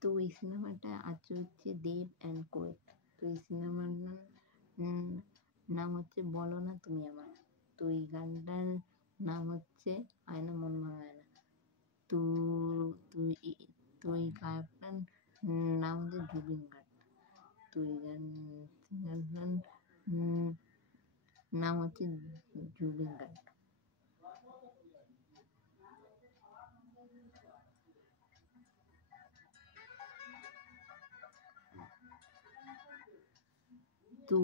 তো ওই সিনেমাটা আছে হচ্ছে দেব অ্যান্ড কোয়েল। তো এই সিনেমার নাম হচ্ছে বলো না তুমি আমার। তো এই গানটার নাম হচ্ছে আয়না মন ভাঙায় না। তো তুই তো এই গায়কটার নাম হচ্ছে জুবিন গার্গ। তো এই গানটার নাম হচ্ছে জুবিন গার্গ। তো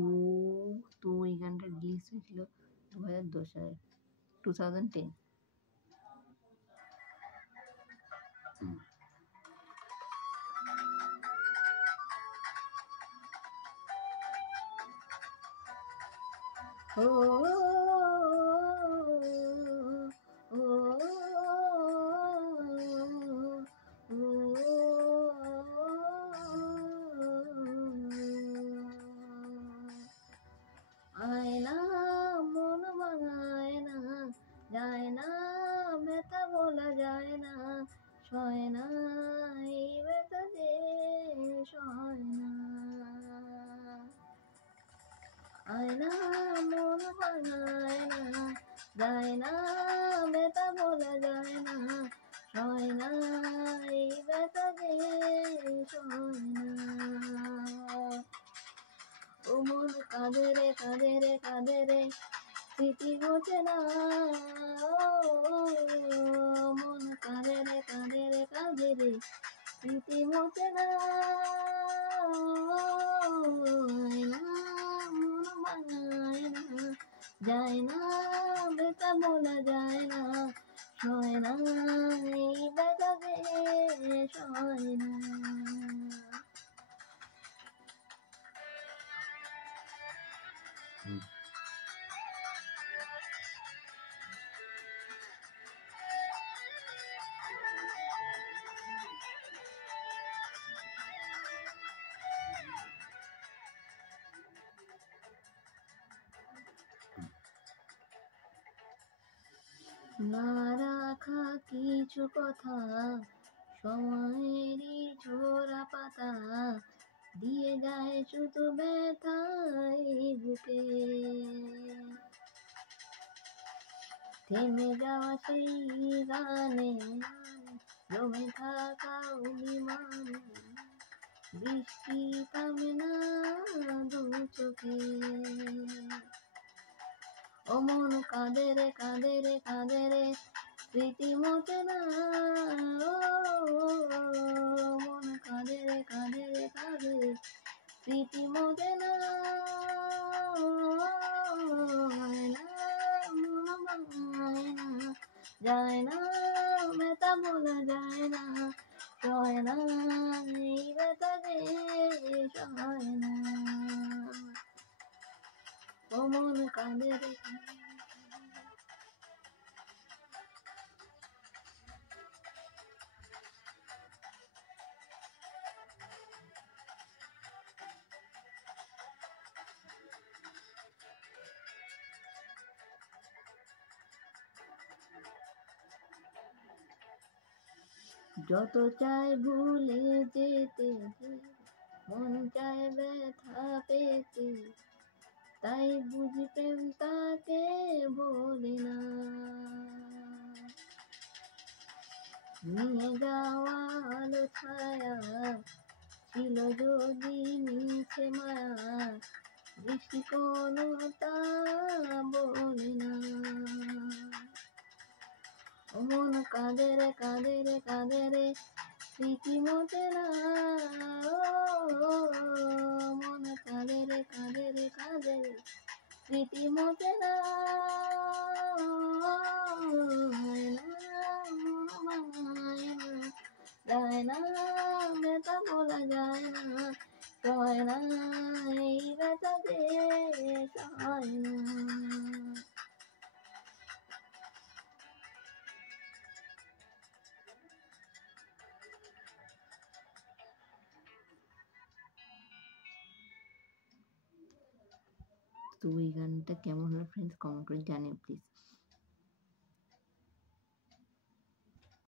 তো এই গানটা রিলিজ হয়েছিল 2010 সালে, 2010। আয়না মন ভাঙায় না, যায় না ব্যথা বলা যায় না, সয় না এই ব্যথা যে সয় না। আয়না মন ভাঙায় না, যায় না ব্যথা বলা যায় না, সয় না এই ব্যথা যে সয় না। ও মন কাঁদে রে কাঁদে রে কাঁদে রে, স্মৃতি ঘটে না। মন কাঁদে রে কাঁদে রে কাঁদে রে, স্মৃতি ঘটে না। মন ভাঙায় না, যায় না ব্যথা বলা যায় না, সয় না এই ব্যথা যে সয় না। না রাখা কিছু কথা, সময়েরই ঝোরা পাতা, দিয়ে যায় শুধু ব্যথায় বুকে। থেমে যাওয়া সেই গানে, জমে থাকা অভিমানে, বৃষ্টি থামে না দু চোখে। ও মন কাঁদে রে কাঁদে রে কাঁদে রে, স্মৃতি মোটে না। মন কাঁদে রে কাঁদে রে কাঁদে রে, স্মৃতি মোটে না। মন ভাঙায় না, যায় না ব্যথা বলা যায় না, সয় না এই ব্যথা যে সয় না। ও মন কাঁদে রে যত চাই ভুলে যেতে, মন চায় ব্যথা পেতে, তাই বুঝি প্রেম তাকে বলে না। নিয়ে যাওয়া আলো ছায়া ছিল যদি মিছে মায়া, বৃষ্টি কোনো তা বলে না। ও মন কাঁদে রে কাঁদে রে কাঁদে রে, স্মৃতি মোটে না। মন কাঁদে রে কাঁদে রে কাঁদে রে, স্মৃতি মোটে না। মন ভাঙায় না, যায় না ব্যথা বলা যায় না, সয় না এই ব্যথা যে সয় না। তো এই গানটা কেমন হলো ফ্রেন্ডস, কমেন্ট করে জানিও প্লিজ।